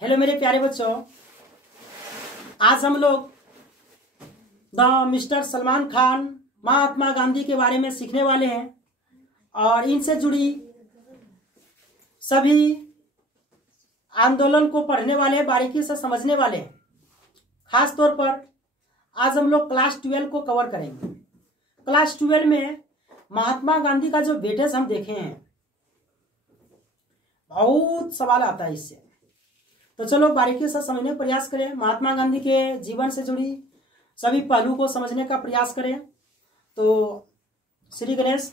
Hello मेरे प्यारे बच्चों, आज हम लोग द मिस्टर सलमान खान महात्मा गांधी के बारे में सीखने वाले हैं और इनसे जुड़ी सभी आंदोलन को पढ़ने वाले हैं, बारीकी से समझने वाले हैं। खास तौर पर आज हम लोग क्लास 12 को कवर करेंगे। क्लास 12 में महात्मा गांधी का जो वेटेज हम देखे हैं, बहुत सवाल आता है इससे, तो चलो बारीकी से समझने का प्रयास करें। महात्मा गांधी के जीवन से जुड़ी सभी पहलू को समझने का प्रयास करें। तो श्री गणेश,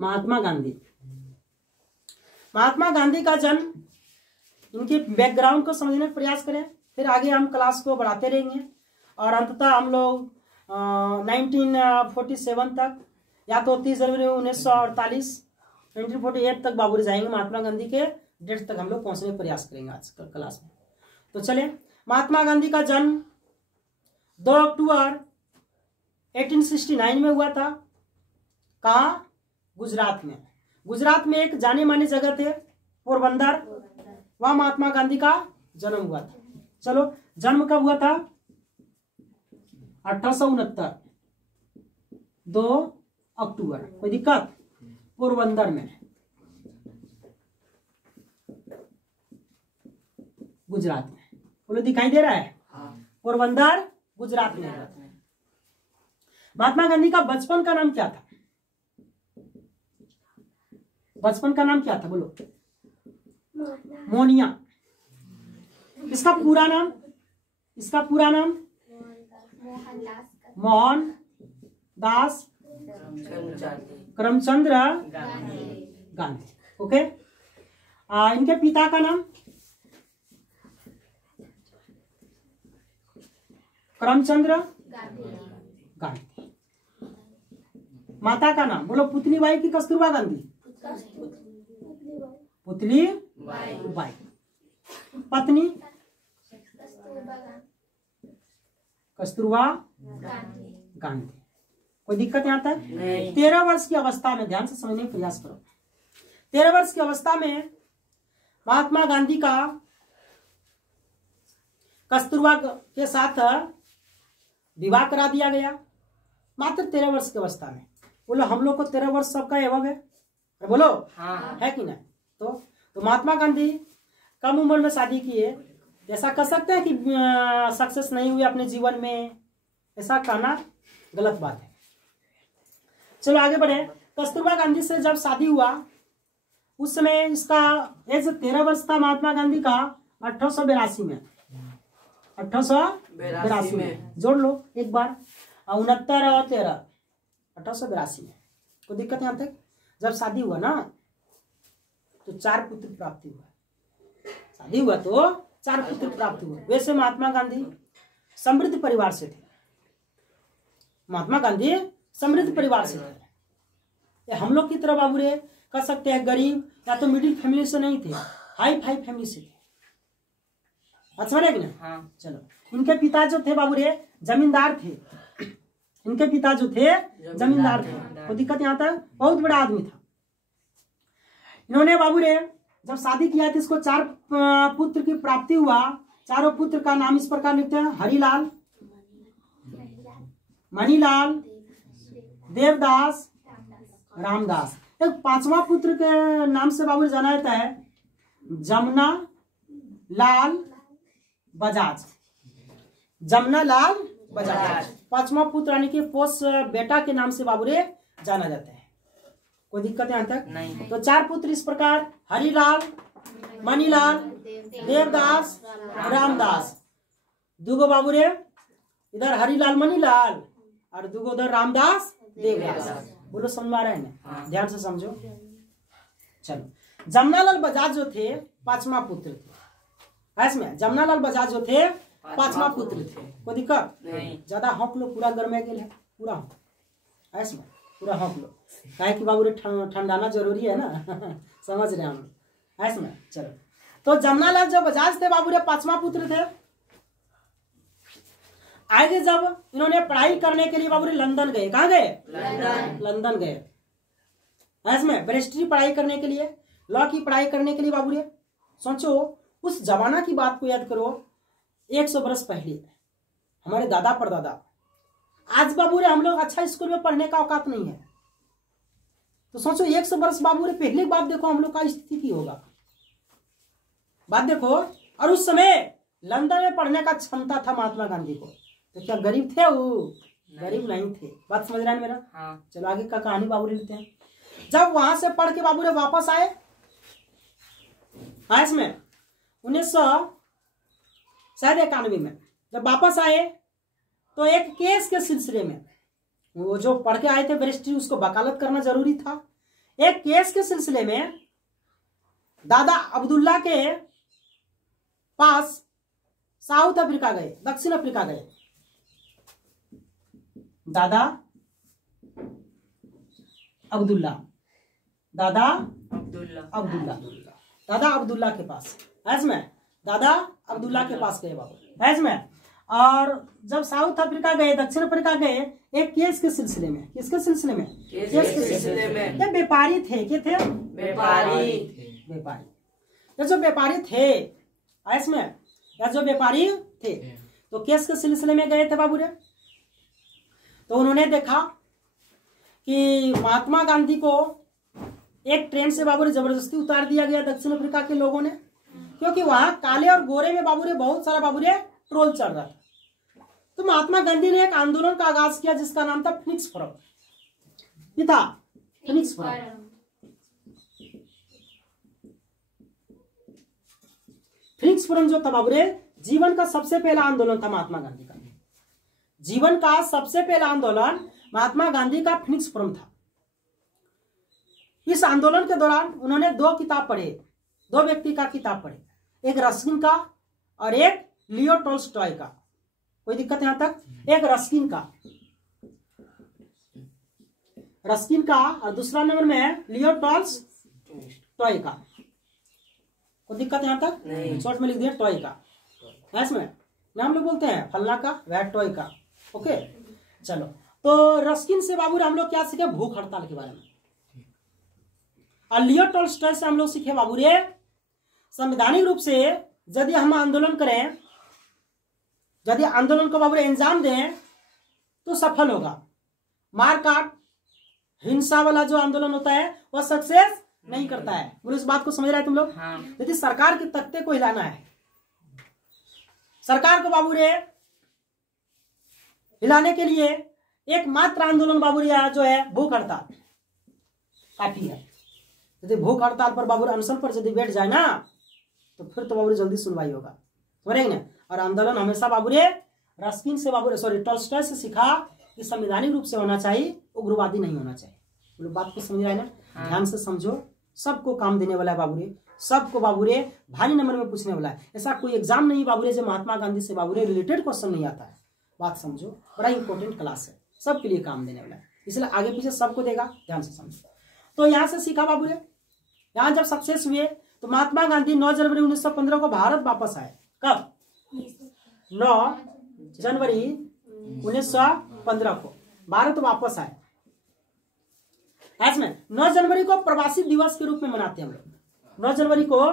महात्मा गांधी का जन्म, इनके बैकग्राउंड को समझने का प्रयास करें, फिर आगे हम क्लास को बढ़ाते रहेंगे और अंततः हम लोग 1947 तक या तो 30 जनवरी 1948 1948 तक बाबूरी जाएंगे। महात्मा गांधी के डेट तक हम लोग पहुंचने का प्रयास करेंगे आज क्लास में। तो चले, महात्मा गांधी का जन्म 2 अक्टूबर 1869 में हुआ था। कहाँ? गुजरात में। गुजरात में एक जाने माने जगह थे पोरबंदर, वहां महात्मा गांधी का जन्म हुआ था। चलो, जन्म कब हुआ था? 1869 2 अक्टूबर। कोई दिक्कत? पोरबंदर में, गुजरात में। बोलो, दिखाई दे रहा है? पोरबंदर गुजरात में। महात्मा गांधी का बचपन का नाम क्या था? बचपन का नाम क्या था? बोलो। मोनिया। इसका पूरा नाम मोहन दास करमचंद्र गांधी। ओके। इनके पिता का नाम करमचंद्र गांधी। माता का नाम बोलो। पुतली बाई की कस्तूरबा गांधी? पुतली बाई। पत्नी कस्तूरबा गांधी। कोई दिक्कत यहाँ तक? 13 वर्ष की अवस्था में, ध्यान से समझने का प्रयास करो। 13 वर्ष की अवस्था में महात्मा गांधी का कस्तूरबा के साथ विवाह करा दिया गया, मात्र 13 वर्ष की अवस्था में। बोलो, हम लोग को 13 वर्ष सबका एवं है? बोलो, हाँ। है कि नहीं? तो महात्मा गांधी कम उम्र में शादी किए। ऐसा कह सकते हैं कि सक्सेस नहीं हुए अपने जीवन में, ऐसा कहना गलत बात है। चलो आगे बढ़े। कस्तूरबा गांधी से जब शादी हुआ, उस समय इसका एज 13 वर्ष था महात्मा गांधी का। 1882 में 1882 में जोड़ लो एक बार, 69 और 13, 1882 में। कोई दिक्कत यहाँ तक? जब शादी हुआ ना, तो 4 पुत्र प्राप्ति हुआ। शादी हुआ तो 4 पुत्र प्राप्त हुए। वैसे महात्मा गांधी समृद्ध परिवार से थे। महात्मा गांधी समृद्ध परिवार से थे। हम लोग की तरह बाबू रे कह सकते हैं गरीब या तो मिडिल फैमिली से नहीं थे, हाई फाई फैमिली से थे। अच्छा है कि ना? हाँ। चलो, इनके पिता जो थे बाबू रे जमींदार थे। इनके पिता जो थे जमींदार थे। कोई दिक्कत यहाँ तक? बहुत बड़ा आदमी था। इन्होंने बाबू रे जब शादी किया तो इसको 4 पुत्र की प्राप्ति हुआ। चारों पुत्र का नाम इस प्रकार लिखते हैं: हरिलाल, मणिलाल, देवदास, रामदास। एक 5वां पुत्र के नाम से बाबू जाना जाता है जमुना लाल बजाज। जमुना लाल बजाज 5वां पुत्र, यानी कि पोष बेटा के नाम से बाबू रे जाना जाता है। कोई दिक्कत यहाँ तक? नहीं। तो 4 पुत्र इस प्रकार: हरिलाल, मणिलाल, देवदास, रामदास। दुगो बाबू रे इधर हरिलाल मणिलाल और दुगो उधर रामदास देवदास। बोलो, समझ में आ रहा है ना? ध्यान से समझो। चलो, जमुनालाल बजाज जो थे 5वां पुत्र थे। इसमें जमुनालाल बजाज जो थे 5वां पुत्र थे। कोई दिक्कत नहीं? ज्यादा हक लो, पूरा गर्म है पूरा इसमें पूरा हक लो, काहे कि बाबू रे ठंडाना जरूरी है ना। समझ रहे हम इसमें। चलो तो जमनालाल जो बजाज थे बाबू रे 5वां पुत्र थे। आगे जब इन्होंने पढ़ाई करने के लिए बाबू रे लंदन गए, कहाँ गए? लंदन गए। इसमें बैरिस्ट्री पढ़ाई करने के लिए, लॉ की पढ़ाई करने के लिए बाबू रे। सोचो उस जमाना की बात को याद करो, 100 वर्ष पहले हमारे दादा परदादा। आज बाबू रे हम लोग अच्छा स्कूल में पढ़ने का औकात नहीं है। तो सोचो 100 वर्ष बाबू रे पहले बात देखो हम लोग का स्थिति होगा, बात देखो। और उस समय लंदन में पढ़ने का क्षमता था महात्मा गांधी को। तो क्या गरीब थे वो? गरीब नहीं थे। बात समझ रहा है मेरा? हाँ। चलो आगे का कहानी बाबू रे लेते हैं। जब वहां से पढ़ के बाबू रे वापस आए, इसमें 1991 में जब वापस आए तो एक केस के सिलसिले में, वो जो पढ़ के आए थे बैरिस्ट्री, उसको वकालत करना जरूरी था। एक केस के सिलसिले में दादा अब्दुल्ला के पास साउथ अफ्रीका गए, दक्षिण अफ्रीका गए। दादा अब्दुल्ला दादा अब्दुल्ला के पास, इसमें दादा अब्दुल्ला के पास गए बाबू, इसमें। और जब साउथ अफ्रीका गए, दक्षिण अफ्रीका गए, एक केस के सिलसिले में। किसके सिलसिले में? केस के सिलसिले में। ये व्यापारी थे, क्या थे? व्यापारी। ये जो व्यापारी थे, इसमें या जो व्यापारी थे, तो केस के सिलसिले में गए थे बाबू रे। तो उन्होंने देखा कि महात्मा गांधी को एक ट्रेन से बाबू रे जबरदस्ती उतार दिया गया दक्षिण अफ्रीका के लोगों ने, क्योंकि वहां काले और गोरे में बाबू रे बहुत सारा बाबू रे ट्रोल चल रहा था। तो महात्मा गांधी ने एक आंदोलन का आगाज किया जिसका नाम था फिनिक्स फोरम। ये था फिनिक्स फोरम। फिनिक्स फोरम जो था बाबू रे, जीवन का सबसे पहला आंदोलन था महात्मा गांधी का। जीवन का सबसे पहला आंदोलन महात्मा गांधी का फिनिक्स फोरम था। इस आंदोलन के दौरान उन्होंने 2 किताब पढ़े, 2 व्यक्ति का किताब पढ़े, एक रस्किन का और एक लियो टॉल्स्टॉय का। कोई दिक्कत यहां तक? एक रस्किन का और दूसरा नंबर में लियो टॉल्स्टॉय का। कोई दिक्कत यहां तक? शॉर्ट में लिख दिया टॉय का, इसमें नाम लोग बोलते हैं फलना का, वह टॉय का। ओके चलो, तो रस्किन से बाबू हम लोग क्या सीखे? भूख हड़ताल के बारे में। और लियो टॉल्स्टॉय से हम लोग सीखे बाबू रे, संवैधानिक रूप से यदि हम आंदोलन करें, यदि आंदोलन को बाबू रे अंजाम दें तो सफल होगा। मारकाट हिंसा वाला जो आंदोलन होता है वह सक्सेस नहीं करता है। बोलो इस बात को समझ रहे हैं तुम लोग? हाँ। यदि सरकार के तख्ते को हिलाना है, सरकार को बाबू रे हिलाने के लिए एकमात्र आंदोलन बाबू रे जो है भूख हड़ताल काफी है। यदि भूख हड़ताल पर बाबू अनशन पर यदि बैठ जाए ना, तो फिर तो बाबू रे जल्दी सुनवाई होगा, समझ ना। और आंदोलन हमेशा बाबू रे रस्किन से बाबू रे सॉरी टॉल्स्टॉय से सीखा कि संवैधानिक रूप से होना चाहिए, उग्रवादी नहीं होना चाहिए। बोलो बात को समझ रहा है ना? हाँ। ध्यान से समझो, सबको काम देने वाला है बाबू रे, सबको बाबू रे भारी नंबर में पूछने वाला है। ऐसा कोई एग्जाम नहीं बाबू रे जो महात्मा गांधी से बाबू रे रिलेटेड क्वेश्चन नहीं आता है। बात समझो, बड़ा इंपॉर्टेंट क्लास है, सबके लिए काम देने वाला है, इसलिए आगे पीछे सबको देगा। ध्यान से समझो। तो यहाँ से सीखा बाबू रे, यहाँ जब सक्सेस हुए तो महात्मा गांधी 9 जनवरी 1915 को भारत वापस आए। कब? 9 जनवरी 1915 को भारत वापस आए। इसमें 9 जनवरी को प्रवासी दिवस के रूप में मनाते हैं हम लोग। 9 जनवरी को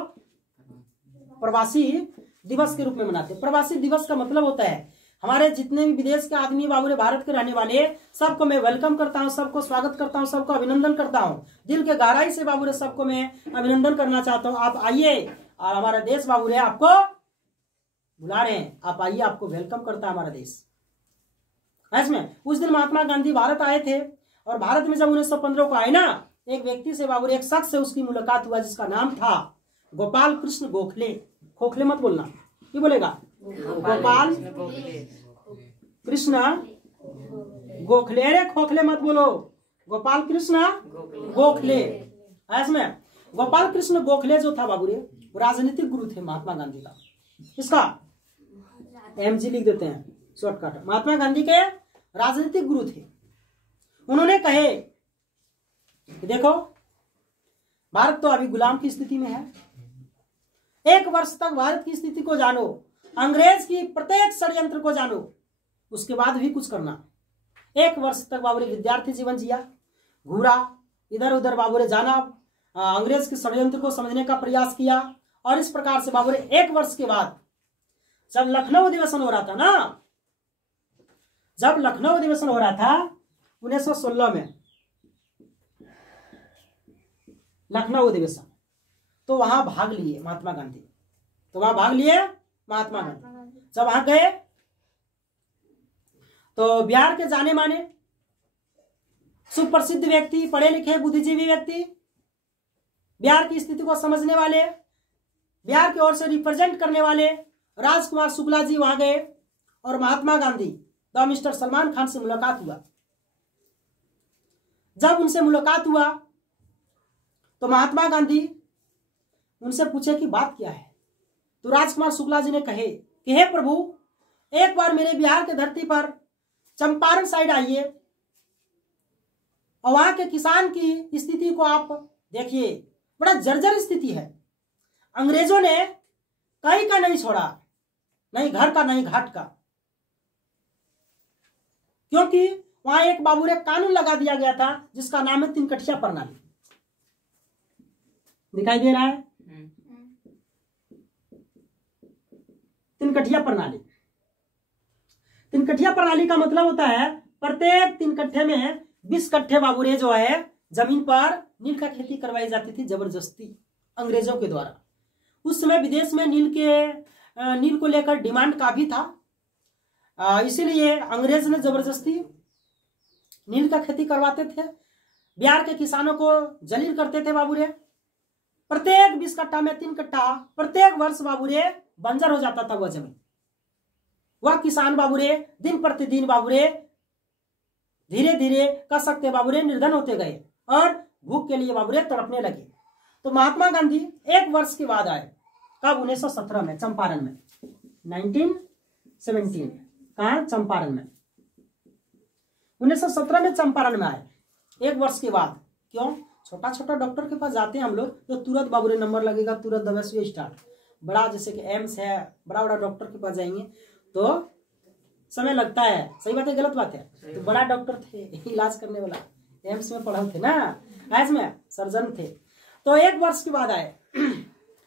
प्रवासी दिवस के रूप में मनाते हैं। प्रवासी दिवस का मतलब होता है हमारे जितने भी विदेश के आदमी बाबू रे भारत के रहने वाले, सबको मैं वेलकम करता हूं, सबको स्वागत करता हूं, सबको अभिनंदन करता हूं। दिल के गहराई से बाबू रे सबको मैं अभिनंदन करना चाहता हूं। आप आइए और हमारा देश बाबू रे आपको बुला रहे हैं, आप आइए, आपको वेलकम करता है हमारा देश। इसमें उस दिन महात्मा गांधी भारत आए थे और भारत में जब 1915 को आए ना, एक व्यक्ति से बाबू रे, एक शख्स से उसकी मुलाकात हुआ जिसका नाम था गोपाल कृष्ण गोखले। खोखले मत बोलना, क्या बोलेगा? गोपाल कृष्ण गोखले। अरे खोखले मत बोलो, गोपाल कृष्ण गोखले। इसमें गोपाल कृष्ण गोखले जो था बाबू रे, वो राजनीतिक गुरु थे महात्मा गांधी का। इसका एमजी लिख देते हैं शॉर्टकट। महात्मा गांधी के राजनीतिक गुरु थे। उन्होंने कहे कि देखो भारत तो अभी गुलाम की स्थिति में है, 1 वर्ष तक भारत की स्थिति को जानो, अंग्रेज की प्रत्येक षड्यंत्र को जानो, उसके बाद भी कुछ करना। 1 वर्ष तक बाबू ने विद्यार्थी जीवन जिया, घूरा इधर उधर, बाबू ने जाना, अंग्रेज के षड्यंत्र को समझने का प्रयास किया। और इस प्रकार से बाबू ने 1 वर्ष के बाद जब लखनऊ अधिवेशन हो रहा था ना, जब लखनऊ अधिवेशन हो रहा था 1916 में, लखनऊ अधिवेशन, तो वहां भाग लिए महात्मा गांधी। तो वहां भाग लिए महात्मा गांधी। जब वहां गए तो बिहार के जाने माने सुप्रसिद्ध व्यक्ति, पढ़े लिखे बुद्धिजीवी व्यक्ति, बिहार की स्थिति को समझने वाले, बिहार की ओर से रिप्रेजेंट करने वाले राजकुमार शुक्ला जी वहां गए और महात्मा गांधी द मिस्टर सलमान खान से मुलाकात हुआ। जब उनसे मुलाकात हुआ तो महात्मा गांधी उनसे पूछे कि बात क्या है। तो राजकुमार शुक्ला जी ने कहे कि हे प्रभु, एक बार मेरे बिहार के धरती पर चंपारण साइड आइए और वहां के किसान की स्थिति को आप देखिए, बड़ा जर्जर स्थिति है। अंग्रेजों ने कहीं का नहीं छोड़ा, नहीं घर का नहीं घाट का, क्योंकि वहां एक बाबू ने कानून लगा दिया गया था जिसका नाम है 3 कठिया प्रणाली। दिखाई दे रहा है? 3 कठिया प्रणाली। 3 कठिया प्रणाली का मतलब होता है प्रत्येक 3 कट्ठे में 20 कट्ठे बाबूरे जो है जमीन पर नील का खेती करवाई जाती थी जबरदस्ती अंग्रेजों के द्वारा। उस समय विदेश में नील को लेकर डिमांड काफी था, इसीलिए अंग्रेज ने जबरदस्ती नील का खेती करवाते थे, बिहार के किसानों को जलील करते थे बाबूरे। प्रत्येक 20 कट्ठा में 3 कट्ठा प्रत्येक वर्ष बाबूरे बंजर हो जाता था वह जमीन। वह किसान बाबूरे दिन प्रतिदिन बाबूरे धीरे धीरे कह सकते बाबूरे निर्धन होते गए और भूख के लिए बाबूरे तड़पने लगे। तो महात्मा गांधी 1 वर्ष के बाद आए, कब? 1917 में चंपारण में, 1917 कहा? चंपारण में। 1917 में चंपारण में आए 1 वर्ष के बाद। क्यों? छोटा छोटा डॉक्टर के पास जाते हैं हम लोग तो तुरंत बाबूरे नंबर लगेगा, तुरंत दवा से स्टार्ट। बड़ा जैसे कि एम्स है, बड़ा बड़ा डॉक्टर के पास जाएंगे तो समय लगता है। सही बात है गलत बात है? तो बड़ा डॉक्टर थे इलाज करने वाला, एम्स में पढ़े थे ना, एम्स में सर्जन थे। तो 1 वर्ष के बाद आए।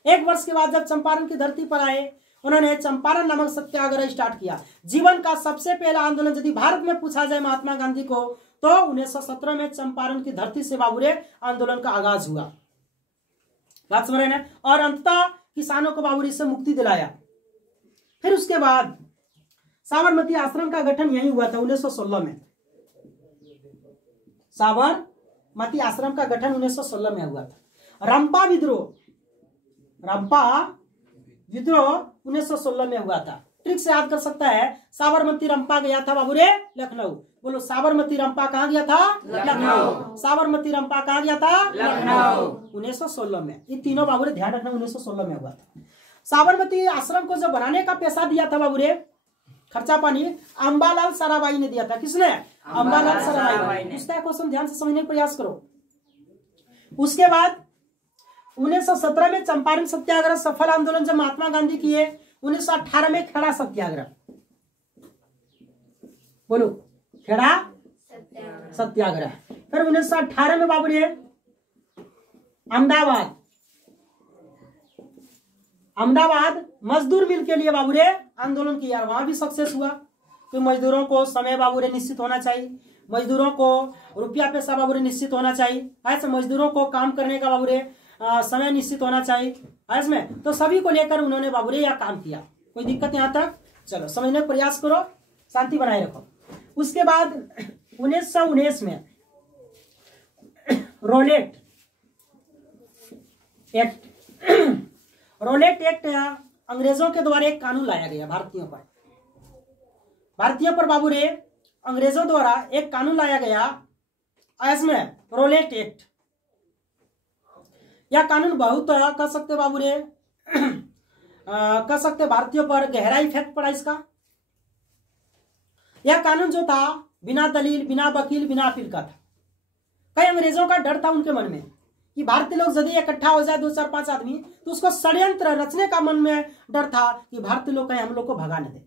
1 वर्ष के बाद जब चंपारण की धरती पर आए, उन्होंने चंपारण नामक सत्याग्रह स्टार्ट किया। जीवन का सबसे पहला आंदोलन यदि भारत में पूछा जाए महात्मा गांधी को तो 1917 में चंपारण की धरती से बाबूरे आंदोलन का आगाज हुआ। बात समझ रहे हैं? और अंततः किसानों को बाबूरी से मुक्ति दिलाया। फिर उसके बाद साबरमती आश्रम का गठन यही हुआ था 1916 में। साबरमती आश्रम का गठन 1916 में हुआ था। रंपा विद्रोह 1916 में हुआ था। ट्रिक से याद कर सकता है। साबरमती रंपा गया था बाबूरे लखनऊ। बोलो, साबरमती रंपा कहाँ गया था? लखनऊ। साबरमती रंपा कहाँ गया था? लखनऊ। 1916 में। ये तीनों बाबूरे ध्यान रखना 1916 में हुआ था। साबरमती आश्रम को जो बनाने का पैसा दिया था बाबूरे, खर्चा पानी, अंबालाल साराभाई ने दिया था। किसने? अंबालाल साराभाई। उसका क्वेश्चन ध्यान से समझने का प्रयास करो। उसके बाद 1917 में चंपारण सत्याग्रह सफल आंदोलन जब महात्मा गांधी किए। 1918 में खेड़ा सत्याग्रह। बोलो, खेड़ा सत्याग्रह। फिर 1918 में बाबू ने अहमदाबाद मजदूर मिल के लिए बाबू ने आंदोलन किया। वहां भी सक्सेस हुआ कि मजदूरों को समय बाबू ने निश्चित होना चाहिए, मजदूरों को रुपया पैसा बाबू ने निश्चित होना चाहिए, ऐसे मजदूरों को काम करने का बाबू ने समय निश्चित होना चाहिए। इसमें तो सभी को लेकर उन्होंने बाबूरे यह काम किया। कोई दिक्कत यहाँ तक? चलो समझने का प्रयास करो, शांति बनाए रखो। उसके बाद 1919 में रोलेट एक्ट अंग्रेजों के द्वारा एक कानून लाया गया भारतीयों पर बाबूरे अंग्रेजों द्वारा एक कानून लाया गया। इसमें रोलेट एक्ट, यह कानून बहुत कह सकते बाबूरे कह सकते भारतीयों पर गहरा इफेक्ट पड़ा इसका। यह कानून जो था बिना दलील, बिना वकील, बिना अपील का था। कई अंग्रेजों का डर था उनके मन में कि भारतीय लोग यदि इकट्ठा हो जाए 2 4 5 आदमी, तो उसको षड्यंत्र रचने का मन में डर था कि भारतीय लोग कहीं हम लोग को भगाने दे।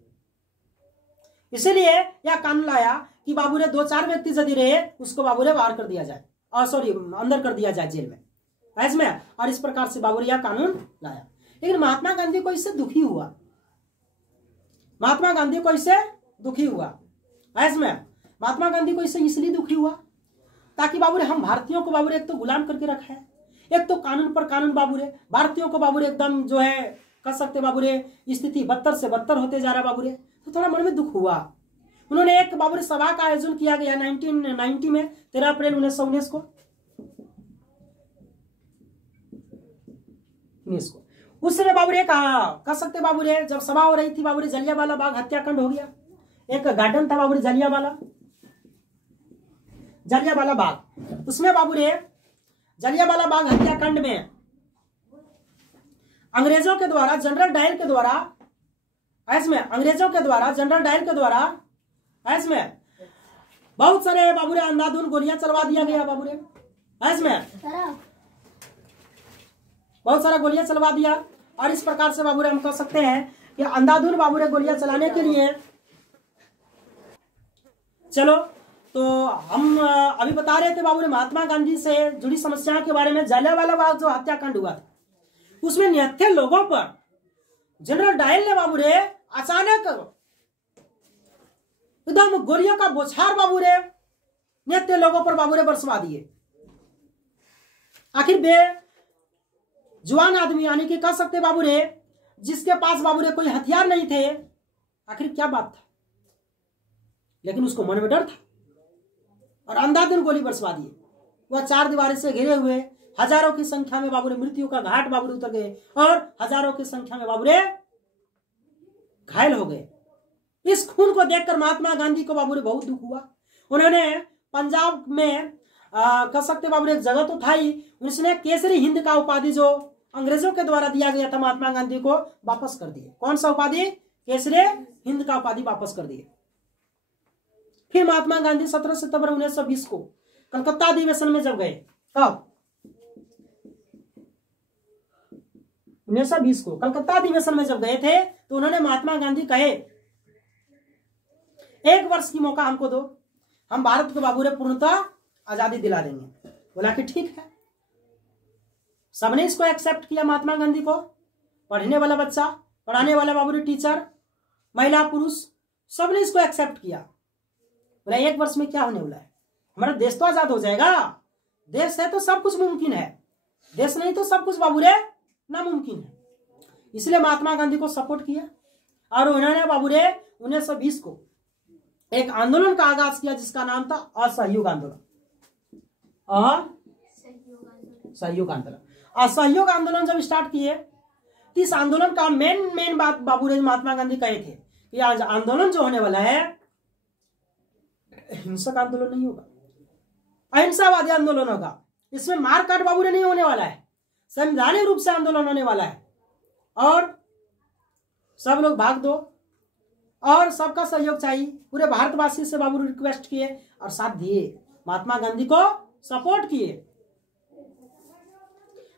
इसीलिए यह कानून लाया कि बाबू रे 2 4 व्यक्ति यदि रहे उसको बाबू रे बाहर कर दिया जाए, और सॉरी अंदर कर दिया जाए जेल में, इसमें। और इस प्रकार से बाबू रे यह कानून लाया। लेकिन महात्मा गांधी को इससे दुखी हुआ, महात्मा गांधी को इससे दुखी हुआ, इसमें महात्मा गांधी को इससे इसलिए दुखी हुआ ताकि बाबू रे हम भारतीयों को बाबू रे एक तो गुलाम करके रखा है, एक तो कानून पर कानून बाबू रे भारतीयों को बाबू रे एकदम जो है कह सकते बाबू रे स्थिति बदतर से बदतर होते जा रहा बाबू रे। तो थोड़ा मन में दुख हुआ। उन्होंने एक बाबू रे सभा का आयोजन किया गया 1990 में 13 अप्रैल 1919 को। उस समय बाबू रे कह सकते बाबू रे जब सभा हो रही थी बाबू रे जलियांवाला बाग हत्याकांड हो गया। एक गार्डन था बाबू रे जलियांवाला बाग, उसमें बाबू रे जलियांवाला बाग हत्याकांड में अंग्रेजों के द्वारा जनरल डायल के द्वारा इसमें बहुत सारे बाबू रे अंधाधुंध गोलियां चलवा दिया गया बाबू रे, इसमें बहुत सारा गोलियां चलवा दिया। और इस प्रकार से बाबू रे हम कह सकते हैं कि अंधाधुंध बाबू रे गोलियां चलाने के लिए चलो तो हम अभी बता रहे थे बाबू रे महात्मा गांधी से जुड़ी समस्याओं के बारे में। जलियांवाला बाग जो हत्याकांड हुआ था उसमें निहत्थे लोगों पर जनरल डायल ने बाबू रे अचानक एकदम गोलियों का बौछार बाबू रे निहत्थे लोगों पर बाबू रे बरसवा दिए। आखिर बे जवान आदमी यानी कि कह सकते बाबू रे जिसके पास बाबू रे कोई हथियार नहीं थे, आखिर क्या बात था, लेकिन उसको मन में डर था और अंधाधुंध गोली बरसवा दिए। वह 4 दीवारी से घिरे हुए हजारों की संख्या में बाबू रे मृत्यु का घाट बाबू रे उतर गए और हजारों की संख्या में बाबू रे घायल हो गए। इस खून को देखकर महात्मा गांधी को बाबू रे बहुत दुख हुआ। उन्होंने पंजाब में कह सकते बाबू रे एक जगह तो था ही, उसने केसरी हिंद का उपाधि जो अंग्रेजों के द्वारा दिया गया था महात्मा गांधी को वापस कर दिए। कौन सा उपाधि? केसरी हिंद का उपाधि वापस कर दिए। फिर महात्मा गांधी 17 सितंबर 1920 को कलकत्ता अधिवेशन में जब गए, कब? 1920 को कलकत्ता अधिवेशन में जब गए थे तो उन्होंने महात्मा गांधी कहे 1 वर्ष की मौका हमको दो, हम भारत को बाबू रे पूर्णतः आजादी दिला देंगे। बोला कि ठीक है। सबने इसको एक्सेप्ट किया महात्मा गांधी को। पढ़ने वाला बच्चा, पढ़ाने वाला बाबू रे टीचर, महिला पुरुष, सबने इसको एक्सेप्ट किया। बोला 1 वर्ष में क्या होने वाला है, हमारा देश तो आजाद हो जाएगा। देश है तो सब कुछ मुमकिन है, देश नहीं तो सब कुछ बाबू रे नामुमकिन है। इसलिए महात्मा गांधी को सपोर्ट किया और उन्होंने बाबू रे 1920 को एक आंदोलन का आगाज किया जिसका नाम था असहयोग आंदोलन। सहयोग आंदोलन। असहयोग आंदोलन जब स्टार्ट किए तो इस आंदोलन का मेन बात बाबू रे महात्मा गांधी कहे थे कि आज आंदोलन जो होने वाला है हिंसक आंदोलन नहीं होगा, अहिंसावादी आंदोलन होगा। इसमें मारकाट बाबू रे नहीं होने वाला है, संवैधानिक रूप से आंदोलन होने वाला है और सब लोग भाग दो और सबका सहयोग चाहिए। पूरे भारतवासी से बाबू रिक्वेस्ट किए और साथ दिए, महात्मा गांधी को सपोर्ट किए।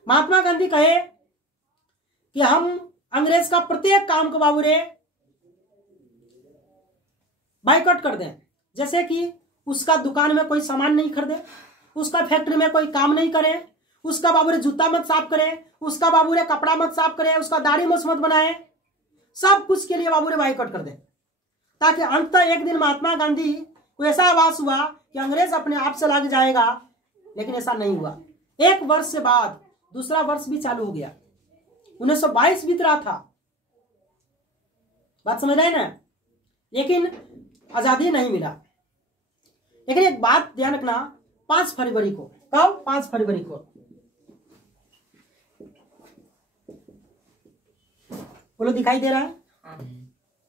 महात्मा गांधी कहे कि हम अंग्रेज का प्रत्येक काम को बाबू रे बाइकआउट कर दें, जैसे कि उसका दुकान में कोई सामान नहीं खरीदे, उसका फैक्ट्री में कोई काम नहीं करे, उसका बाबू रे जूता मत साफ करे, उसका बाबू रे कपड़ा मत साफ करे, उसका दाढ़ी मत बनाए, सब कुछ के लिए बाबू रे बाइकआउट कर दे, ताकि अंततः एक दिन महात्मा गांधी को ऐसा आभास हुआ कि अंग्रेज अपने आप से लग जाएगा। लेकिन ऐसा नहीं हुआ। 1 वर्ष से बाद दूसरा वर्ष भी चालू हो गया, 1922 बीत रहा था। बात समझ रहे ना? लेकिन आजादी नहीं मिला। लेकिन एक बात ध्यान रखना, 5 फरवरी को, कब? 5 फरवरी को, बोलो दिखाई दे रहा है?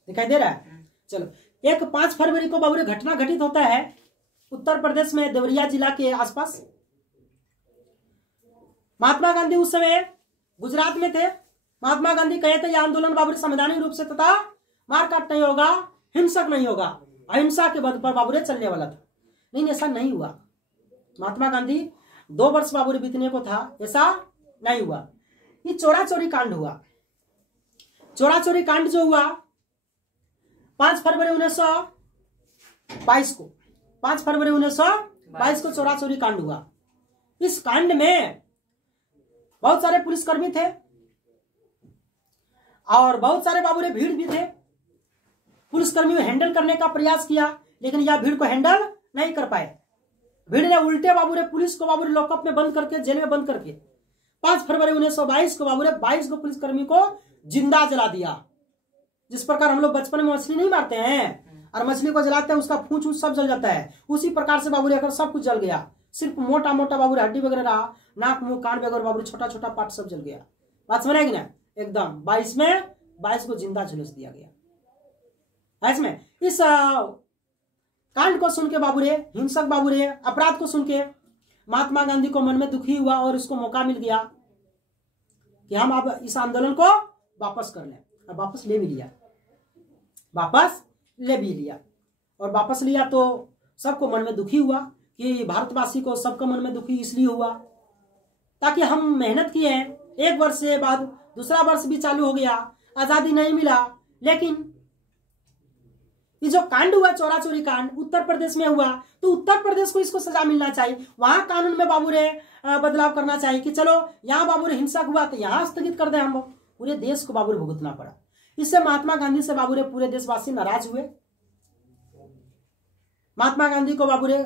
दिखाई दे रहा है? चलो, एक 5 फरवरी को बाबू रे घटना घटित होता है उत्तर प्रदेश में देवरिया जिला के आसपास। महात्मा गांधी उस समय गुजरात में थे। महात्मा गांधी कहे थे यह आंदोलन बाबू रे संवैधानिक रूप से तथा मारकाट नहीं होगा, हिंसक नहीं होगा, अहिंसा के बल पर बाबू रे चलने वाला था। लेकिन ऐसा नहीं हुआ। महात्मा गांधी 2 वर्ष बाबू रे बीतने को था, ऐसा नहीं हुआ। ये चोरा चोरी कांड हुआ। चोरा चोरी कांड जो हुआ 5 फरवरी 1922 को, 5 फरवरी 1922 को चोरा चोरी कांड हुआ। इस कांड में बहुत सारे पुलिसकर्मी थे और बहुत सारे बाबू रे भीड़ भी थे। पुलिसकर्मी ने हैंडल करने का प्रयास किया, लेकिन यह भीड़ को हैंडल नहीं कर पाए। भीड़ ने उल्टे बाबू रे पुलिस को बाबू रे लॉकअप में बंद करके, जेल में बंद करके 5 फरवरी 1922 को बाबू रे 22 को पुलिसकर्मी को जिंदा जला दिया। जिस प्रकार हम लोग बचपन में मछली नहीं मारते हैं और मछली को जलाते हैं, उसका पूंछ सब जल जाता है, उसी प्रकार से बाबू रे अगर सब कुछ जल गया। सिर्फ मोटा मोटा बाबू रे हड्डी वगैरह रहा, नाक मुंह कान वगैरह बाबू रे छोटा छोटा पार्ट सब जल गया। बात समझ आएगी ना? एकदम 22 में 22 को जिंदा झुलस दिया गया। इसमें इस कांड को सुन के बाबू रे, हिंसक बाबू रे अपराध को सुन के महात्मा गांधी को मन में दुखी हुआ और उसको मौका मिल गया कि हम अब इस आंदोलन को वापस कर लें। अब वापस ले भी लिया, वापस ले भी लिया। और वापस लिया तो सबको मन में दुखी हुआ कि भारतवासी को सबको मन में दुखी इसलिए हुआ ताकि हम मेहनत किए हैं, 1 वर्ष से बाद दूसरा वर्ष भी चालू हो गया, आजादी नहीं मिला, लेकिन ये जो कांड हुआ चोरा चोरी कांड उत्तर प्रदेश में हुआ, तो उत्तर प्रदेश को इसको सजा मिलना चाहिए। वहां कानून में बाबू रे बदलाव करना चाहिए कि चलो यहाँ बाबू रे हिंसा हुआ तो यहाँ स्थगित कर दें हम। पूरे देश को बाबू रे भुगतना पड़ा। इससे महात्मा गांधी से बाबू रे पूरे देशवासी नाराज हुए। महात्मा गांधी को बाबू रे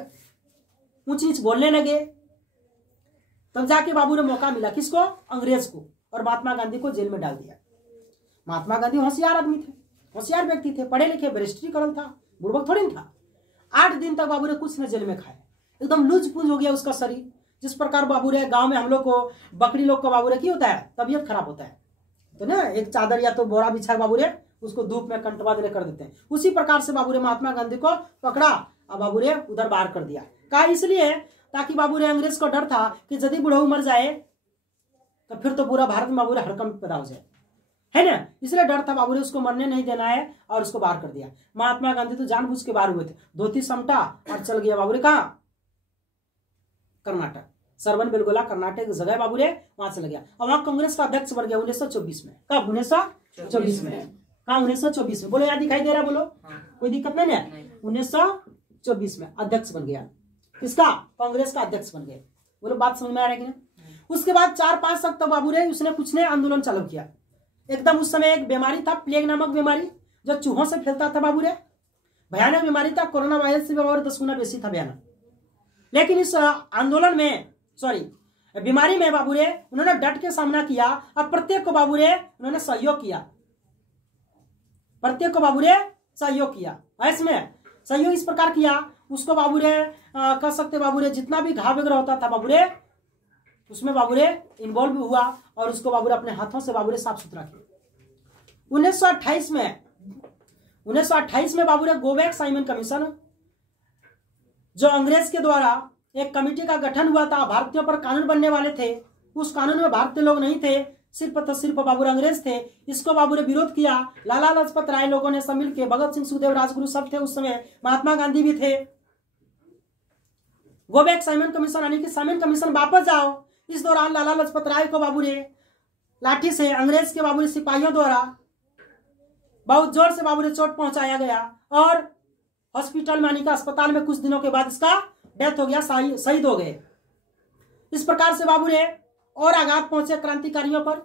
ऊंच नीच बोलने लगे। तब जाके बाबू रे मौका मिला किसको? अंग्रेज को, और महात्मा गांधी को जेल में डाल दिया। महात्मा गांधी होशियार आदमी थे, होशियार व्यक्ति थे, पढ़े लिखे, बैरिस्ट्री करल था, बुड़बक थोड़ी था। 8 दिन तक बाबू रे कुछ न जेल में खाए, एकदम लूज पुंज हो गया उसका शरीर। जिस प्रकार बाबू रे गांव में हम लोग को बकरी लोग को बाबू रे की होता है, तबीयत खराब होता है तो ना एक चादर या तो बोरा बिछा बाबू रे उसको धूप में कंटवा देने कर देते हैं। उसी प्रकार से बाबू रे महात्मा गांधी को पकड़ा और बाबू रे उधर बाहर कर दिया। कहा इसलिए ताकि बाबू रे अंग्रेज को डर था कि यदि बुढ़ऊ मर जाए तो फिर तो पूरा भारत में बाबू रे हड़कंप पैदा हो जाए, है ना। इसलिए डर था बाबू रे, उसको मरने नहीं देना है और उसको बाहर कर दिया। महात्मा गांधी तो जानबूझ के बाहर हुए थे, धोती समटा और चल गया बाबू रे कहा? कर्नाटक, सरवन बेलगोला कर्नाटक जगह बाबू रे, वहां चला गया और वहां कांग्रेस का अध्यक्ष बन गया 1924 में। कब? 1924 में। कहा? 1924 में। बोलो, यहाँ दिखाई दे रहा? बोलो, कोई दिक्कत नहीं है। 1924 में अध्यक्ष बन गया। किसका? कांग्रेस का अध्यक्ष बन गए। बोलो, बात समझ में आ रहा है कि नहीं? उसके बाद 4-5 तक तो बाबू रे उसने कुछ ने आंदोलन चालू किया। एकदम उस समय एक बीमारी था, प्लेग नामक बीमारी, जो चूहों से फैलता था बाबू रे। भयानक बीमारी था, कोरोना वायरस से और 10 गुना बेसी था भयानक। लेकिन इस आंदोलन में बीमारी में बाबू रे उन्होंने डट के सामना किया और प्रत्येक को बाबू रे उन्होंने सहयोग किया, प्रत्येक को बाबू रे सहयोग किया। इसमें सहयोग इस प्रकार किया, उसको बाबू रे कह सकते बाबू रे जितना भी घाव वगैरह होता था बाबू रे उसमें बाबू रे इन्वॉल्व हुआ और उसको बाबू रे अपने हाथों से बाबू रे साफ सुथरा किया। 1928 में बाबू रे गोबैक साइमन कमीशन, जो अंग्रेज के द्वारा एक कमेटी का गठन हुआ था, भारतीयों पर कानून बनने वाले थे। उस कानून में भारतीय लोग नहीं थे, सिर्फ तो सिर्फ बाबू अंग्रेज थे। इसको बाबू ने विरोध किया। लाला लाजपत राय लोगों ने सब मिलकर, भगत सिंह, सुखदेव, राजगुरु सब थे उस समय, महात्मा गांधी भी थे। गो बैक साइमन कमीशन, यानी कि साइमन कमीशन वापस जाओ। इस दौरान लाला लाजपत राय को बाबू ने लाठी से अंग्रेज के बाबू सिपाहियों द्वारा बहुत जोर से बाबू ने चोट पहुंचाया गया और हॉस्पिटल में, यानी कि अस्पताल में कुछ दिनों के बाद इसका डेथ हो गया, शहीद हो गए। इस प्रकार से बाबू ने और आघात पहुंचे क्रांतिकारियों पर।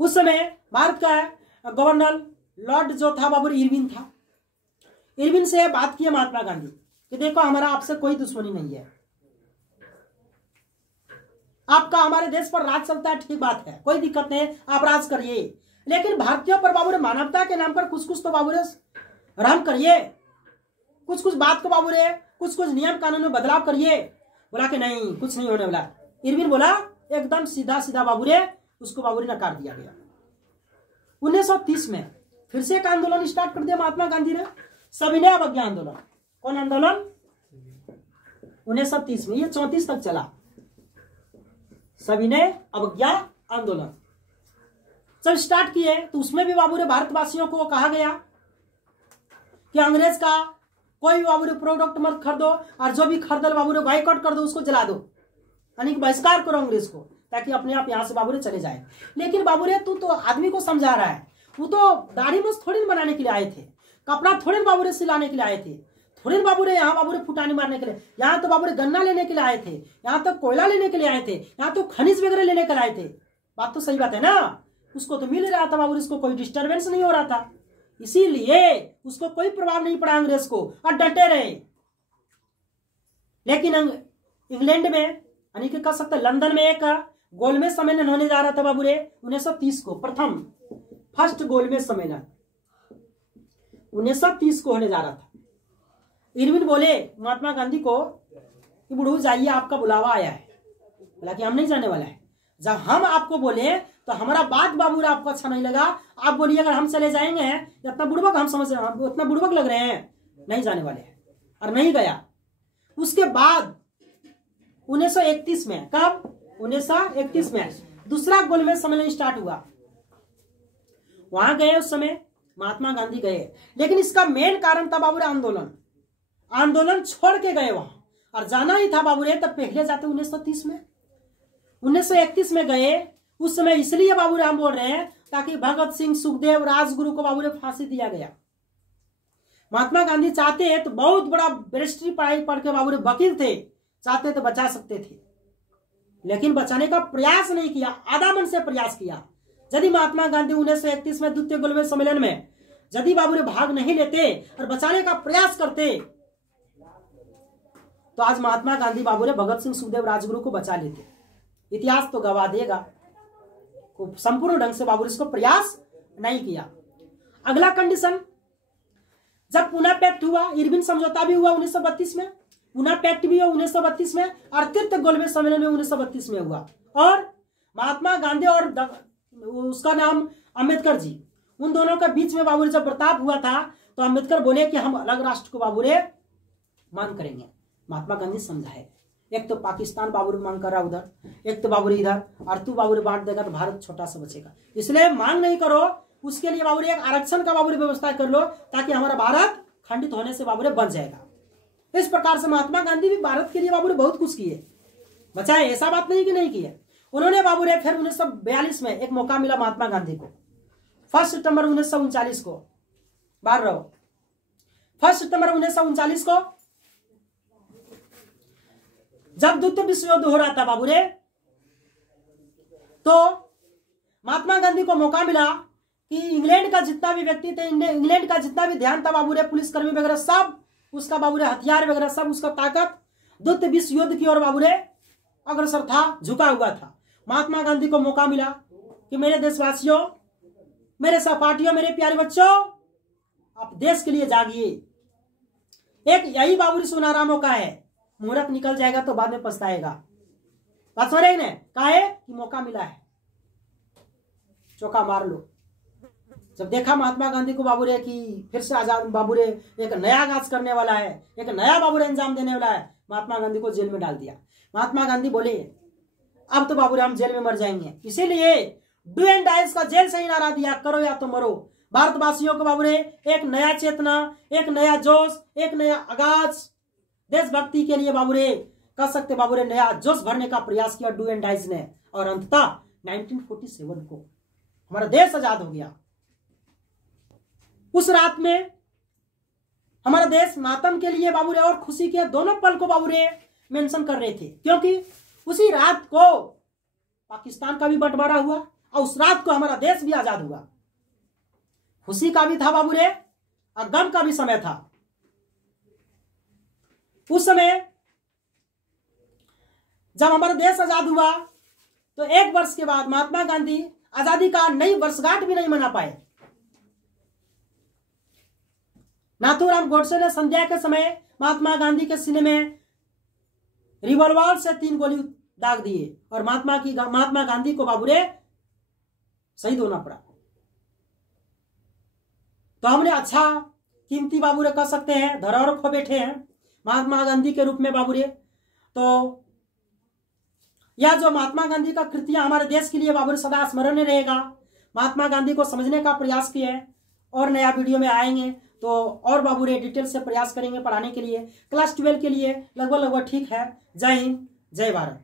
उस समय भारत का गवर्नर लॉर्ड जो था बाबू इरविन था। इरविन से बात की महात्मा गांधी कि देखो हमारा आपसे कोई दुश्मनी नहीं है, आपका हमारे देश पर राज चलता है, ठीक बात है, कोई दिक्कत नहीं, आप राज करिए, लेकिन भारतीयों पर बाबू मानवता के नाम पर कुछ कुछ तो बाबू रहम करिए, कुछ कुछ बात को बाबू कुछ कुछ नियम कानून में बदलाव करिए। बोला कि नहीं, कुछ नहीं होने वाला। इरविन बोला एकदम सीधा सीधा बाबू उसको बाबू नकार दिया गया। 1930 में फिर से एक आंदोलन स्टार्ट कर दिया महात्मा गांधी ने, सविनय अवज्ञा आंदोलन। कौन आंदोलन? 1930 में, ये 34 तक चला। सविनय अवज्ञा आंदोलन जब स्टार्ट किए तो उसमें भी बाबू भारतवासियों को कहा गया कि अंग्रेज का कोई भी बाबू प्रोडक्ट मत खरीदो और जो भी खरीदल बाबू बाइकआउट कर दो, उसको जला दो। यानी कि बहिष्कार करो अंग्रेज को, ताकि अपने आप यहाँ से बाबू रे चले जाए। लेकिन बाबू रे तू तो आदमी को समझा रहा है, वो तो दाढ़ी मूछ थोड़ी न बनाने के लिए आए थे, कपड़ा थोड़े बाबू रे सिलाने के लिए आए थे, थोड़े बाबू रे यहाँ बाबू रे फुटानी मारने के लिए, यहाँ तो बाबू रे गन्ना लेने के लिए आए थे, यहाँ तो कोयला लेने के लिए आए थे, यहाँ तो खनिज वगैरह लेने के लिए आए थे। बात तो सही बात है ना, उसको तो मिल रहा था बाबू, इसको कोई डिस्टर्बेंस नहीं हो रहा था, इसीलिए उसको कोई प्रभाव नहीं पड़ा अंग्रेज को और डटे रहे। लेकिन इंग्लैंड में यानी कि कह सकते लंदन में एक गोलमेज सम्मेलन होने जा रहा था बाबू रे 1930 को, फर्स्ट गोलमेज सम्मेलन 1930 को होने जा रहा था। इरविन बोले महात्मा गांधी को कि बुढ़ऊ जाइए, आपका बुलावा आया है। बोला कि हम नहीं जाने वाला है, जब हम आपको बोले तो हमारा बात बाबू रे आपको अच्छा नहीं लगा, आप बोलिए अगर हम चले जाएंगे, इतना बुड़बक हम समझ रहे हैं, उतना बुड़बक लग रहे हैं, नहीं जाने वाले हैं, और नहीं गया। उसके बाद 1931 में, कब 1931 में दूसरा गोलमेज सम्मेलन स्टार्ट हुआ, वहां गए, उस समय महात्मा गांधी गए। लेकिन इसका मेन कारण था बाबू रे आंदोलन छोड़ के गए वहां, और जाना ही था बाबू रे तब पहले जाते 1930 में, 1931 में गए। उस समय इसलिए बाबू रे हम बोल रहे हैं ताकि भगत सिंह, सुखदेव, राजगुरु को बाबू रे फांसी दिया गया। महात्मा गांधी चाहते तो बहुत बड़ा बैरिस्ट्री पढ़ाई पढ़ के बाबू रे वकील थे, चाहते तो बचा सकते थे, लेकिन बचाने का प्रयास नहीं किया, आधा मन से प्रयास किया। यदि महात्मा गांधी 1931 में द्वितीय गोलमेज सम्मेलन में यदि बाबू रे भाग नहीं लेते और बचाने का प्रयास करते तो आज महात्मा गांधी बाबू रे भगत सिंह, सुखदेव, राजगुरु को बचा लेते। इतिहास तो गवाह देगा, संपूर्ण ढंग से बाबू रे इसको प्रयास नहीं किया। अगला कंडीशन, जब पुणे पैक्ट हुआ, इरविन समझौता भी हुआ 1932 में, पुणे पैक्ट भी हुआ 1932 में, और तृतीय गोलमेज सम्मेलन में 1932 में हुआ। और महात्मा गांधी और उसका नाम अम्बेडकर जी, उन दोनों के बीच में बाबू रे जब बर्ताव हुआ था तो अम्बेडकर बोले कि हम अलग राष्ट्र को बाबू रे मांग करेंगे। महात्मा गांधी समझाए, एक तो पाकिस्तान बाबू रे मांग कर रहा उधर, एक तो बाबू रे इधर, और तू बाबू रे बांट देगा तो भारत छोटा सा बचेगा, इसलिए मांग नहीं करो, उसके लिए बाबू रे एक आरक्षण का बाबू रे व्यवस्था कर लो, ताकि हमारा भारत खंडित होने से बाबू रे बच जाएगा। इस प्रकार से महात्मा गांधी भी भारत के लिए बाबू रे बहुत कुछ किए, बचाए, ऐसा बात नहीं कि नहीं किए उन्होंने बाबू रे। फिर 1942 में एक मौका मिला महात्मा गांधी को, 1 सितंबर 1939 को, बाहर रहो, 1 सितंबर 1939 को जब द्वितीय विश्व युद्ध हो रहा था बाबू रे, तो महात्मा गांधी को मौका मिला कि इंग्लैंड का जितना भी व्यक्ति थे, इंग्लैंड का जितना भी ध्यान था बाबू रे, पुलिसकर्मी वगैरह सब उसका बाबू रे, हथियार वगैरह सब उसका ताकत द्वितीय विश्व युद्ध की ओर बाबू रे अग्रसर था, झुका हुआ था। महात्मा गांधी को मौका मिला कि मेरे देशवासियों, मेरे सहपाठियों, मेरे प्यारे बच्चों, आप देश के लिए जागिए। एक यही बाबू रे सुनहरा मौका है, मुहूर्त निकल जाएगा तो बाद में पछताएगा। बात समझ रहे हैं का है कि मौका मिला है, चौका मार लो। जब देखा महात्मा गांधी को बाबू रे कि फिर से आजाद बाबू रे एक नया आगाज करने वाला है, एक नया बाबू रे अंजाम देने वाला है, महात्मा गांधी को जेल में डाल दिया। महात्मा गांधी बोले अब तो बाबू रे हम जेल में मर जाएंगे, इसीलिए डू एंड डाइज का जेल से ही नारा दिया, करो या तो मरो। भारतवासियों को बाबू रे एक नया चेतना, एक नया जोश, एक नया आगाज देशभक्ति के लिए बाबू रे कह सकते बाबू रे नया जोश भरने का प्रयास किया डू एंड डाइज ने, और अंततः 1947 को हमारा देश आजाद हो गया। उस रात में हमारा देश मातम के लिए बाबू रे और खुशी के दोनों पल को बाबू रे मेंशन कर रहे थे, क्योंकि उसी रात को पाकिस्तान का भी बंटवारा हुआ और उस रात को हमारा देश भी आजाद हुआ। खुशी का भी था बाबू रे और गम का भी समय था। उस समय जब हमारा देश आजाद हुआ तो 1 वर्ष के बाद महात्मा गांधी आजादी का नई वर्षगांठ भी नहीं मना पाए। नाथूराम गोडसे ने संध्या के समय महात्मा गांधी के सीने में रिवॉल्वर से 3 गोली दाग दिए और महात्मा गांधी को बाबू रे शहीद होना पड़ा। तो हमने अच्छा कीमती बाबू रे कह सकते हैं धरोहर खो बैठे हैं महात्मा गांधी के रूप में बाबू रे। तो यह जो महात्मा गांधी का कृतियां हमारे देश के लिए बाबू रे सदा स्मरण रहेगा। महात्मा गांधी को समझने का प्रयास किए और नया वीडियो में आएंगे तो और बाबू रे डिटेल से प्रयास करेंगे पढ़ाने के लिए। क्लास 12 के लिए लगभग ठीक है। जय हिंद, जय भारत।